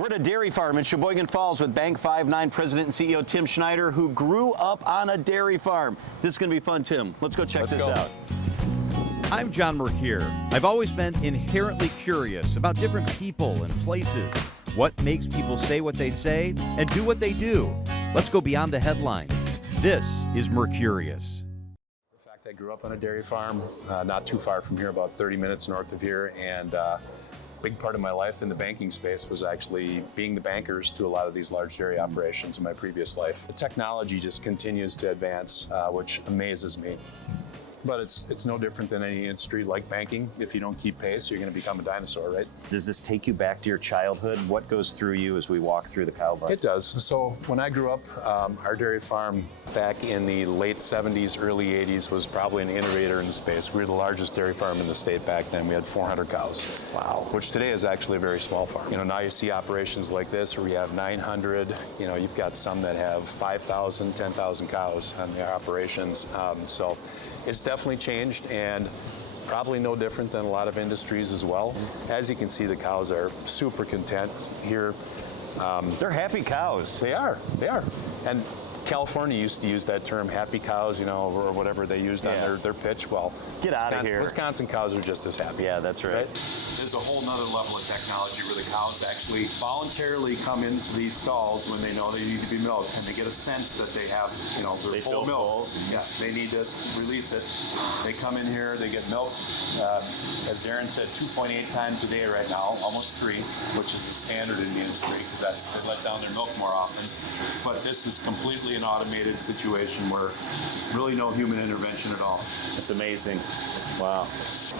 We're at a dairy farm in Sheboygan Falls with Bank 5-9 President and CEO Tim Schneider, who grew up on a dairy farm. This is going to be fun, Tim. Let's go check this out. I'm John Mercurious. I've always been inherently curious about different people and places, what makes people say what they say and do what they do. Let's go beyond the headlines. This is Mercurious. In fact, I grew up on a dairy farm, not too far from here, about 30 minutes north of here, and big part of my life in the banking space was actually being the bankers to a lot of these large dairy operations in my previous life. The technology just continues to advance, which amazes me. But it's no different than any industry like banking. If you don't keep pace, you're going to become a dinosaur, right? Does this take you back to your childhood? What goes through you as we walk through the cow barn? It does. So when I grew up, our dairy farm back in the late 70s, early 80s was probably an innovator in the space. We were the largest dairy farm in the state back then. We had 400 cows. Wow. Which today is actually a very small farm. You know, now you see operations like this where we have 900. You know, you've got some that have 5,000, 10,000 cows on their operations. So it's definitely changed, and probably no different than a lot of industries as well. As you can see, the cows are super content here. They're happy cows. They are. And California used to use that term, happy cows, you know, or whatever they used on their pitch. Well, get out of here. Wisconsin cows are just as happy. Yeah, that's right. There's a whole nother level of technology where the cows actually voluntarily come into these stalls when they know they need to be milked, and they get a sense that they have, you know, they're full of milk. Yeah, they need to release it. They come in here, they get milked, as Darren said, 2.8 times a day right now, almost 3, which is the standard in the industry, because they let down their milk more often. But this is completely an automated situation where really no human intervention at all. It's amazing. Wow.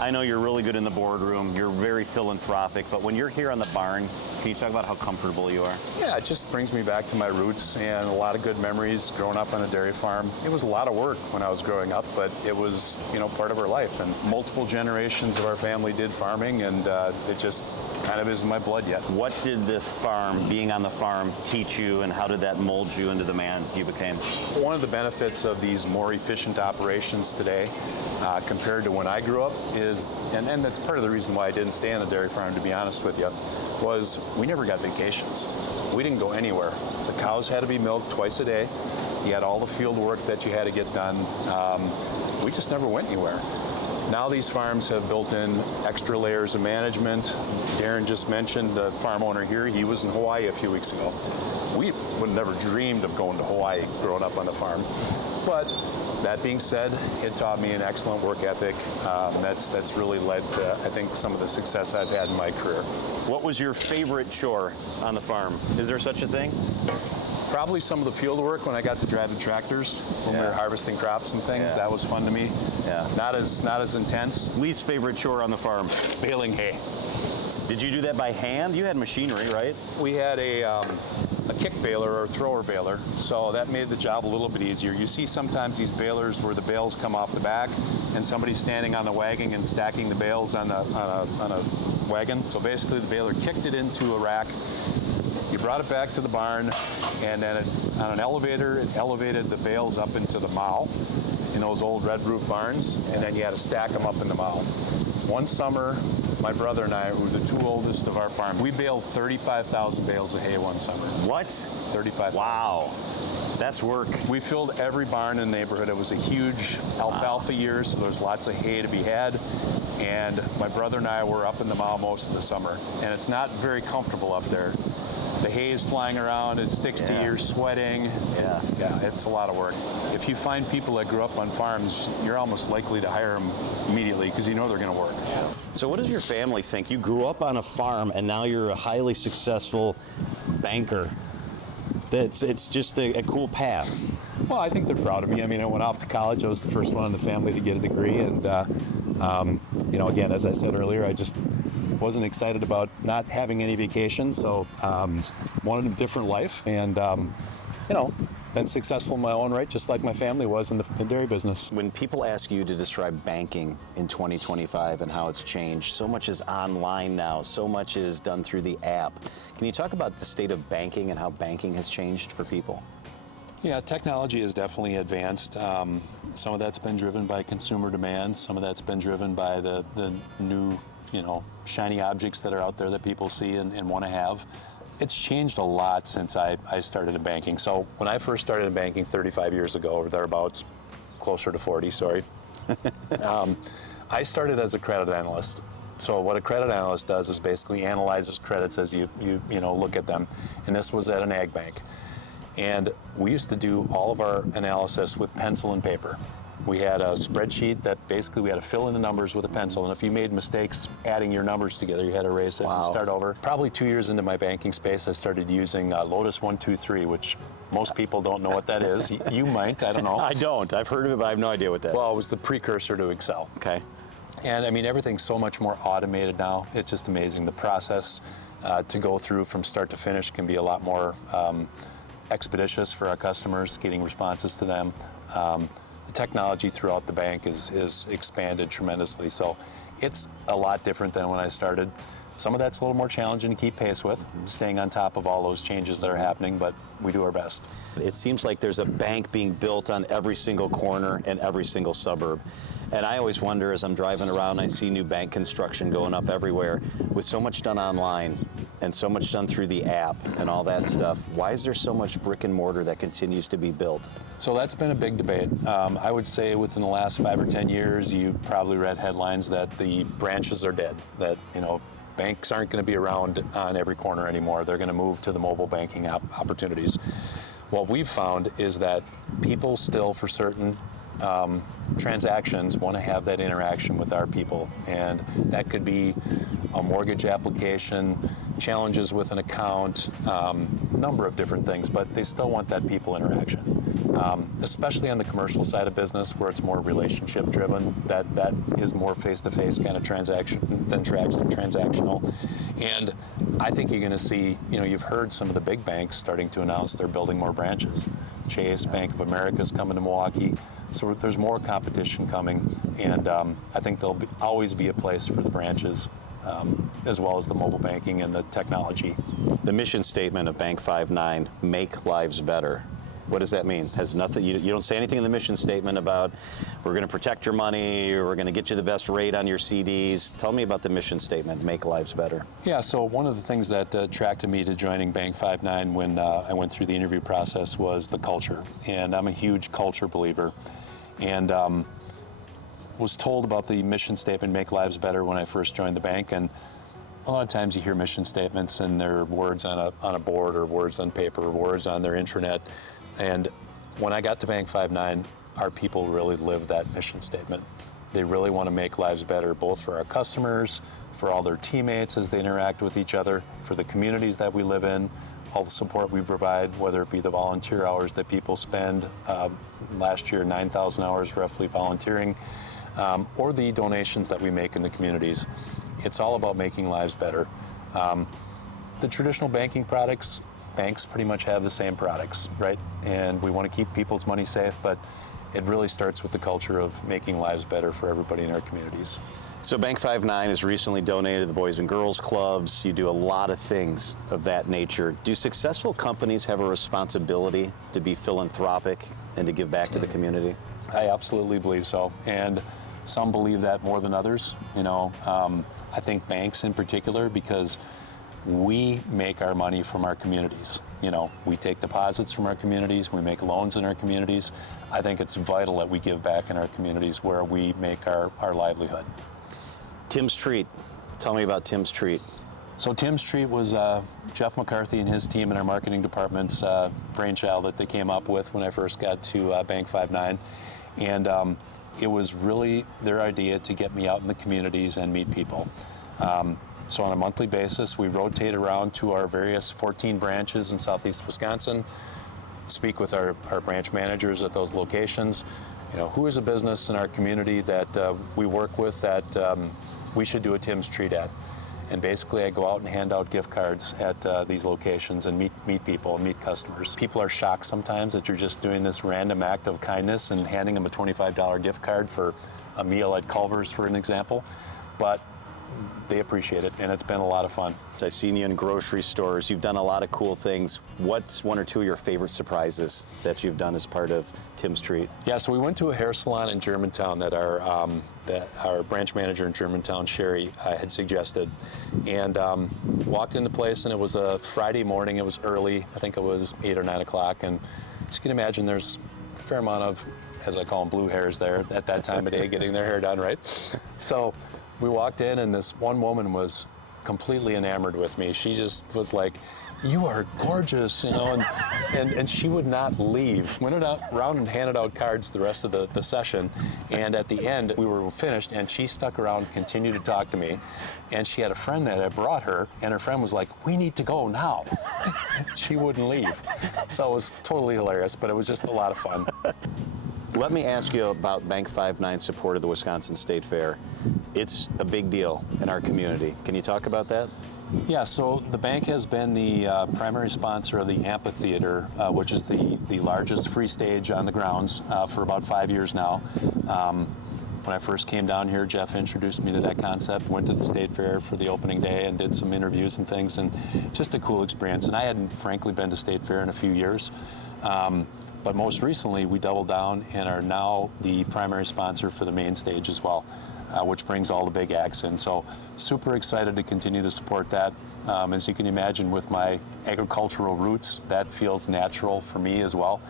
I know you're really good in the boardroom. You're very philanthropic, but when you're here on the barn, can you talk about how comfortable you are? Yeah, it just brings me back to my roots and a lot of good memories growing up on a dairy farm. It was a lot of work when I was growing up, but it was, you know, part of our life. And multiple generations of our family did farming, and it just kind of is in my blood yet. What did the farm, being on the farm, teach you, and how did that mold you into the man you became? One of the benefits of these more efficient operations today compared to when I grew up is, and that's part of the reason why I didn't stay on a dairy farm, to be honest with you, was we never got vacations. We didn't go anywhere. The cows had to be milked twice a day. You had all the field work that you had to get done. We just never went anywhere. Now these farms have built in extra layers of management. Darren just mentioned the farm owner here. He was in Hawaii a few weeks ago. We would have never dreamed of going to Hawaii growing up on the farm. But that being said, it taught me an excellent work ethic. That's really led to, I think, some of the success I've had in my career. What was your favorite chore on the farm? Is there such a thing? Probably some of the field work when I got to drive the tractors when we were harvesting crops and things. That was fun to me. Yeah. Not as intense. Least favorite chore on the farm? Baling hay. Did you do that by hand? You had machinery, right? We had a kick baler or thrower baler, so that made the job a little bit easier. You see sometimes these balers where the bales come off the back and somebody's standing on the wagon and stacking the bales on a wagon. So basically the baler kicked it into a rack. You brought it back to the barn, and then on an elevator, it elevated the bales up into the mow in those old red roof barns, and then you had to stack them up in the mow. One summer, my brother and I, who were the 2 oldest of our farm, we baled 35,000 bales of hay one summer. What? 35,000. Wow. That's work. We filled every barn in the neighborhood. It was a huge alfalfa year, so there's lots of hay to be had. And my brother and I were up in the mow most of the summer. And it's not very comfortable up there. The hay is flying around, it sticks to you, you're sweating. Yeah, it's a lot of work. If you find people that grew up on farms, you're almost likely to hire them immediately because you know they're going to work. So what does your family think? You grew up on a farm and now you're a highly successful banker. It's just a cool path. Well, I think they're proud of me. I mean, I went off to college. I was the first one in the family to get a degree. And, you know, again, as I said earlier, I just wasn't excited about not having any vacations. So wanted a different life. And, you know, been successful in my own right, just like my family was in the dairy business. When people ask you to describe banking in 2025 and how it's changed, so much is online now, so much is done through the app. Can you talk about the state of banking and how banking has changed for people? Yeah, technology has definitely advanced. Some of that's been driven by consumer demand. Some of that's been driven by the new, you know, shiny objects that are out there that people see and want to have. It's changed a lot since I started in banking. So when I first started in banking 35 years ago, or thereabouts, closer to 40, sorry, I started as a credit analyst. So what a credit analyst does is basically analyzes credits as you look at them. And this was at an ag bank. And we used to do all of our analysis with pencil and paper. We had a spreadsheet that basically we had to fill in the numbers with a pencil, and if you made mistakes adding your numbers together, you had to erase it and start over. Probably 2 years into my banking space, I started using Lotus 123, which most people don't know what that is. You might, I don't know. I don't. I've heard of it, but I have no idea what that is. Well, it was the precursor to Excel. Okay. And I mean, everything's so much more automated now. It's just amazing. The process to go through from start to finish can be a lot more expeditious for our customers, getting responses to them. The technology throughout the bank is expanded tremendously. So it's a lot different than when I started. Some of that's a little more challenging to keep pace with, staying on top of all those changes that are happening, but we do our best. It seems like there's a bank being built on every single corner in every single suburb. And I always wonder, as I'm driving around, I see new bank construction going up everywhere. With so much done online and so much done through the app and all that stuff, why is there so much brick and mortar that continues to be built? So that's been a big debate. I would say within the last 5 or 10 years, you probably read headlines that the branches are dead, that, banks aren't going to be around on every corner anymore. They're going to move to the mobile banking opportunities. What we've found is that people still, for certain transactions, want to have that interaction with our people, and that could be a mortgage application, challenges with an account, number of different things, but they still want that people interaction, especially on the commercial side of business where it's more relationship driven. That is more face-to-face kind of transaction than transactional. And I think you're going to see, you've heard some of the big banks starting to announce they're building more branches. Chase, Bank of America is coming to Milwaukee. So there's more competition coming, and I think there'll always be a place for the branches, as well as the mobile banking and the technology. The mission statement of Bank 5.9, make lives better. What does that mean? Has nothing. You don't say anything in the mission statement about we're going to protect your money or we're going to get you the best rate on your CDs. Tell me about the mission statement, make lives better. Yeah, so one of the things that attracted me to joining Bank 5.9 when I went through the interview process was the culture. And I'm a huge culture believer. And was told about the mission statement, make lives better, when I first joined the bank. And a lot of times you hear mission statements and they're words on a board or words on paper or words on their intranet. And when I got to Bank 5.9, our people really live that mission statement. They really want to make lives better, both for our customers, for all their teammates as they interact with each other, for the communities that we live in, all the support we provide, whether it be the volunteer hours that people spend, last year 9,000 hours roughly volunteering, or the donations that we make in the communities. It's all about making lives better. The traditional banking products, banks pretty much have the same products, right? And we want to keep people's money safe, but it really starts with the culture of making lives better for everybody in our communities. So Bank 5.9 has recently donated to the Boys and Girls Clubs. You do a lot of things of that nature. Do successful companies have a responsibility to be philanthropic and to give back to the community? I absolutely believe so. And some believe that more than others. I think banks in particular, because we make our money from our communities. We take deposits from our communities, we make loans in our communities. I think it's vital that we give back in our communities where we make our livelihood. Tim's Treat. Tell me about Tim's Treat. So Tim's Treat was Jeff McCarthy and his team in our marketing department's brainchild that they came up with when I first got to Bank 5.9. And it was really their idea to get me out in the communities and meet people. So on a monthly basis, we rotate around to our various 14 branches in southeast Wisconsin, speak with our branch managers at those locations. Who is a business in our community that we work with that we should do a Tim's Treat at? And basically I go out and hand out gift cards at these locations and meet people and meet customers. People are shocked sometimes that you're just doing this random act of kindness and handing them a $25 gift card for a meal at Culver's, for an example. But they appreciate it, and it's been a lot of fun. I've seen you in grocery stores. You've done a lot of cool things. What's one or two of your favorite surprises that you've done as part of Tim's Treat? Yeah, so we went to a hair salon in Germantown that our branch manager in Germantown, Sherry, had suggested, and walked into the place, and it was a Friday morning. It was early. I think it was 8 or 9 o'clock, and as you can imagine, there's a fair amount of, as I call them, blue hairs there at that time of day getting their hair done, right? So we walked in, and this one woman was completely enamored with me. She just was like, "You are gorgeous," you know, and she would not leave. Went around and handed out cards the rest of the session, and at the end, we were finished, and she stuck around, continued to talk to me, and she had a friend that had brought her, and her friend was like, "We need to go now." She wouldn't leave. So it was totally hilarious, but it was just a lot of fun. Let me ask you about Bank 5-9 support of the Wisconsin State Fair. It's a big deal in our community. Can you talk about that? Yeah, so the bank has been the primary sponsor of the amphitheater, which is the largest free stage on the grounds, for about 5 years now. When I first came down here, Jeff introduced me to that concept, went to the State Fair for the opening day and did some interviews and things, and just a cool experience. And I hadn't, frankly, been to State Fair in a few years. But most recently, we doubled down and are now the primary sponsor for the main stage as well, which brings all the big acts in. So super excited to continue to support that. As you can imagine, with my agricultural roots, that feels natural for me as well.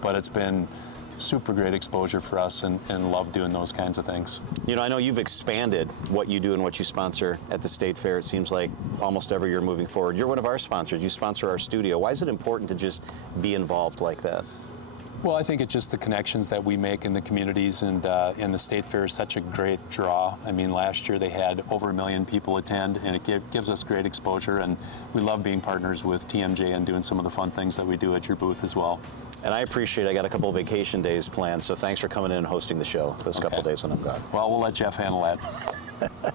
But it's been super great exposure for us, and love doing those kinds of things. You know, I know you've expanded what you do and what you sponsor at the State Fair. It seems like almost every year moving forward. You're one of our sponsors. You sponsor our studio. Why is it important to just be involved like that? Well, I think it's just the connections that we make in the communities, and the State Fair is such a great draw. I mean, last year they had over 1 million people attend, and it gives us great exposure, and we love being partners with TMJ and doing some of the fun things that we do at your booth as well. And I appreciate I got a couple of vacation days planned, so thanks for coming in and hosting the show those couple of days when I'm gone. Well, we'll let Jeff handle that.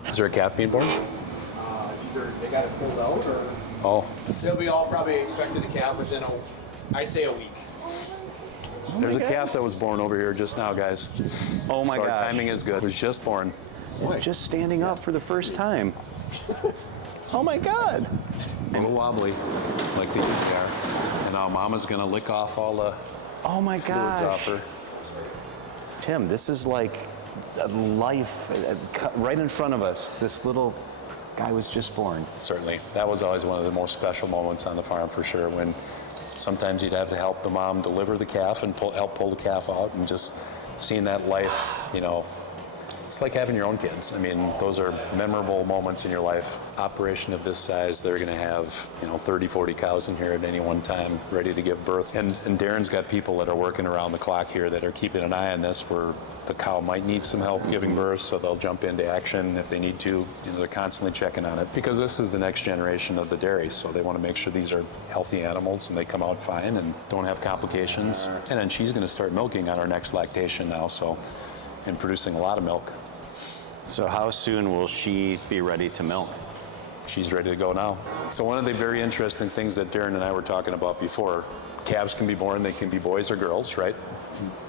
Is there a calf being born? Either they got it pulled out, or Oh, they'll be all probably expected to calve within I'd say a week. there's a calf that was born over here just now, guys. Oh my So our gosh. timing is good. It was just born. It's just standing up for the first time. Oh my God. A little wobbly, like they usually are. And now Mama's gonna lick off all the Oh my fluids off gosh. her. Tim, this is like a life right in front of us. This little guy was just born. Certainly. That was always one of the most special moments on the farm for sure, when sometimes you'd have to help the mom deliver the calf and help pull the calf out, and just seeing that life, you know, it's like having your own kids. I mean, those are memorable moments in your life. Operation of this size, they're going to have, 30, 40 cows in here at any one time ready to give birth. And Darren's got people that are working around the clock here that are keeping an eye on this, where the cow might need some help giving birth, so they'll jump into action if they need to. They're constantly checking on it, because this is the next generation of the dairy, so they want to make sure these are healthy animals and they come out fine and don't have complications. And then she's going to start milking on her next lactation now, and producing a lot of milk. So how soon will she be ready to milk? She's ready to go now. So one of the very interesting things that Darren and I were talking about before, calves can be born, they can be boys or girls, right?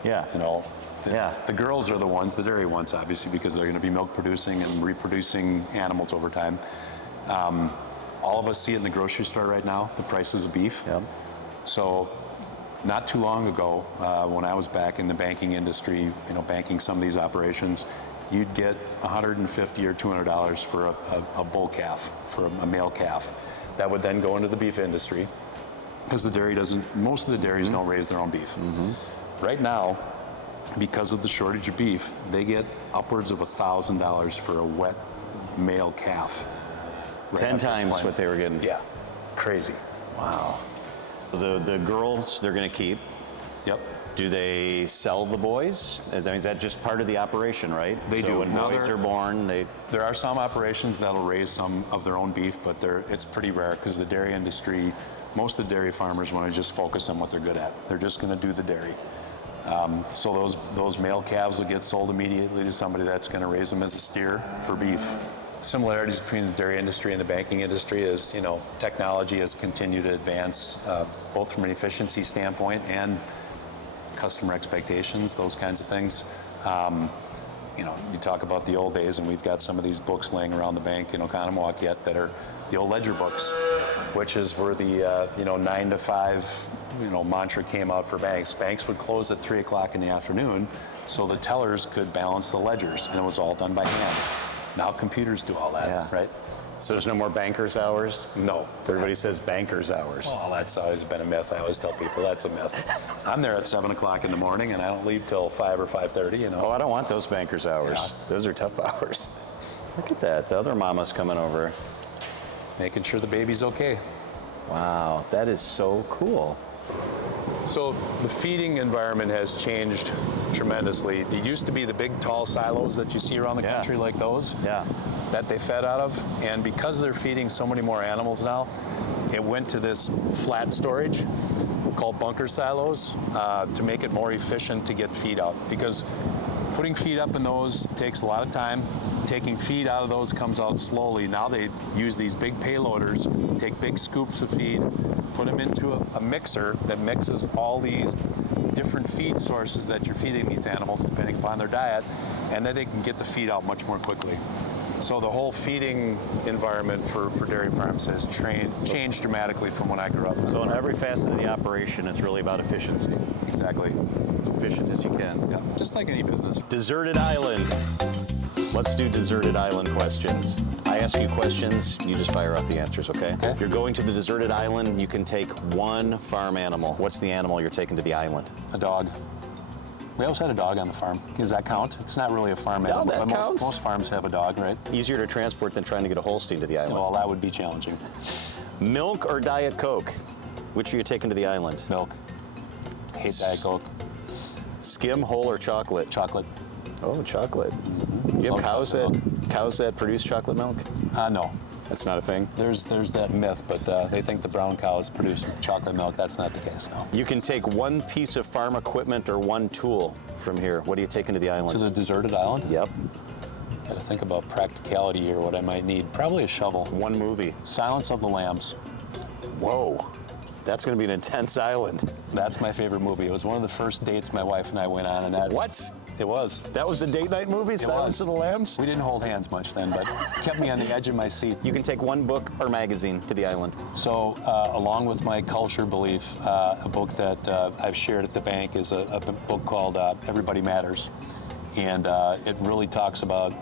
Yeah. Yeah. The girls are the ones, the dairy ones, obviously, because they're going to be milk producing and reproducing animals over time. All of us see it in the grocery store right now, the prices of beef. Yep. So not too long ago, when I was back in the banking industry, banking some of these operations, you'd get $150 or $200 for a bull calf, for a male calf. That would then go into the beef industry, because most of the dairies don't raise their own beef. Right now, because of the shortage of beef, they get upwards of $1,000 for a wet male calf. 10 times what they were getting. Yeah, crazy. Wow. The girls, they're going to keep. Yep. Do they sell the boys? I mean, is that just part of the operation, right? They So do. When Now boys are born, There are some operations that'll raise some of their own beef, but it's pretty rare, because the dairy industry, most of the dairy farmers want to just focus on what they're good at. They're just going to do the dairy. So those male calves will get sold immediately to somebody that's going to raise them as a steer for beef. Similarities between the dairy industry and the banking industry is, technology has continued to advance, both from an efficiency standpoint and customer expectations, those kinds of things. You know, you talk about the old days, and we've got some of these books laying around the bank in Oconomowoc yet that are the old ledger books, which is where the 9 to 5 mantra came out for banks. Banks would close at 3 o'clock in the afternoon, so the tellers could balance the ledgers, and it was all done by hand. Now computers do all that, Yeah. right? So there's no more banker's hours? No. Everybody says banker's hours. Oh, that's always been a myth. I always tell people that's a myth. I'm there at 7 o'clock in the morning, and I don't leave till 5 or 5:30. Oh, I don't want those banker's hours. Yeah. Those are tough hours. Look at that. The other mama's coming over. Making sure the baby's okay. Wow, that is so cool. So the feeding environment has changed tremendously. There used to be the big tall silos that you see around the country like those Yeah. that they fed out of. And because they're feeding so many more animals now, it went to this flat storage called bunker silos to make it more efficient to get feed out. Because putting feed up in those takes a lot of time. Taking feed out of those comes out slowly. Now they use these big payloaders, take big scoops of feed, put them into a mixer that mixes all these different feed sources that you're feeding these animals depending upon their diet, and then they can get the feed out much more quickly. So the whole feeding environment for dairy farms has changed dramatically from when I grew up. So in every facet of the operation, it's really about efficiency. Exactly. As efficient as you can. Yeah, just like any business. Deserted island. Let's do deserted island questions. I ask you questions, you just fire out the answers, okay? Okay. You're going to the deserted island, you can take one farm animal. What's the animal you're taking to the island? A dog. We always had a dog on the farm. Does that count? It's not really a farm animal. that but counts. Most farms have a dog, right? Easier to transport than trying to get a Holstein to the island. Well, that would be challenging. Milk or Diet Coke? Which are you taking to the island? Milk. Hate Diet Coke. Skim, whole, or chocolate? Chocolate. Oh, chocolate. You have Love chocolate cows that produce chocolate milk? No. That's not a thing. There's that myth, but they think the brown cows produce chocolate milk. That's not the case, no. You can take one piece of farm equipment or one tool from here. What are you taking to the island? To the deserted island? Yep. Got to think about practicality here, what I might need. Probably a shovel. One movie. Silence of the Lambs. Whoa. That's going to be an intense island. That's my favorite movie. It was one of the first dates my wife and I went on, and that. What? It was. That was a date night movie, Silence was. of the Lambs? We didn't hold hands much then, but kept me on the edge of my seat. You can take one book or magazine to the island. So, along with my culture belief, a book that I've shared at the bank is a book called Everybody Matters. And it really talks about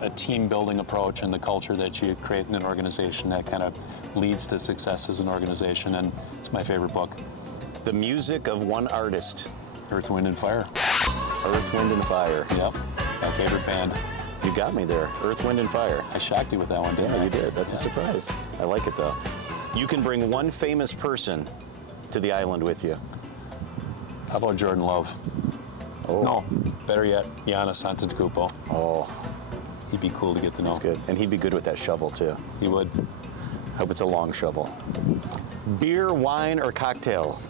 a team building approach and the culture that you create in an organization that kind of leads to success as an organization. And it's my favorite book. The music of one artist. Earth, Wind, and Fire. Earth, Wind, and Fire. Yep, my favorite band. You got me there. Earth, Wind, and Fire. I shocked you with that one, didn't I? Yeah, you did. That's a surprise. I like it, though. You can bring one famous person to the island with you. How about Jordan Love? Oh. No, better yet, Giannis Antetokounmpo. Oh, He'd be cool to get to know. that's good. And he'd be good with that shovel, too. He would. Hope it's a long shovel. Beer, wine, or cocktail?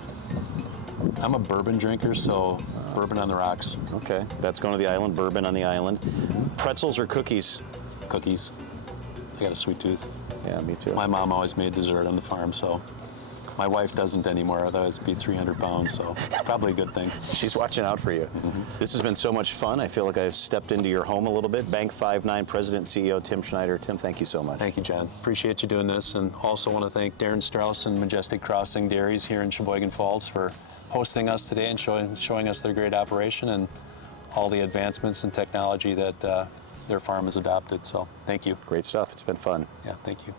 I'm a bourbon drinker, so bourbon on the rocks. Okay, that's going to the island. Bourbon on the island. Pretzels or cookies? Cookies. I got a sweet tooth. Yeah, me too. My mom always made dessert on the farm, so my wife doesn't anymore. Otherwise, it'd be 300 pounds, so probably a good thing. She's watching out for you. This has been so much fun. I feel like I've stepped into your home a little bit. Bank 5-9 President and CEO Tim Schneider. Tim, thank you so much. Thank you, John. Appreciate you doing this, and also want to thank Darren Strauss and Majestic Crossing Dairies here in Sheboygan Falls for hosting us today and showing us their great operation and all the advancements in technology that their farm has adopted. So thank you. Great stuff. It's been fun. Yeah, thank you.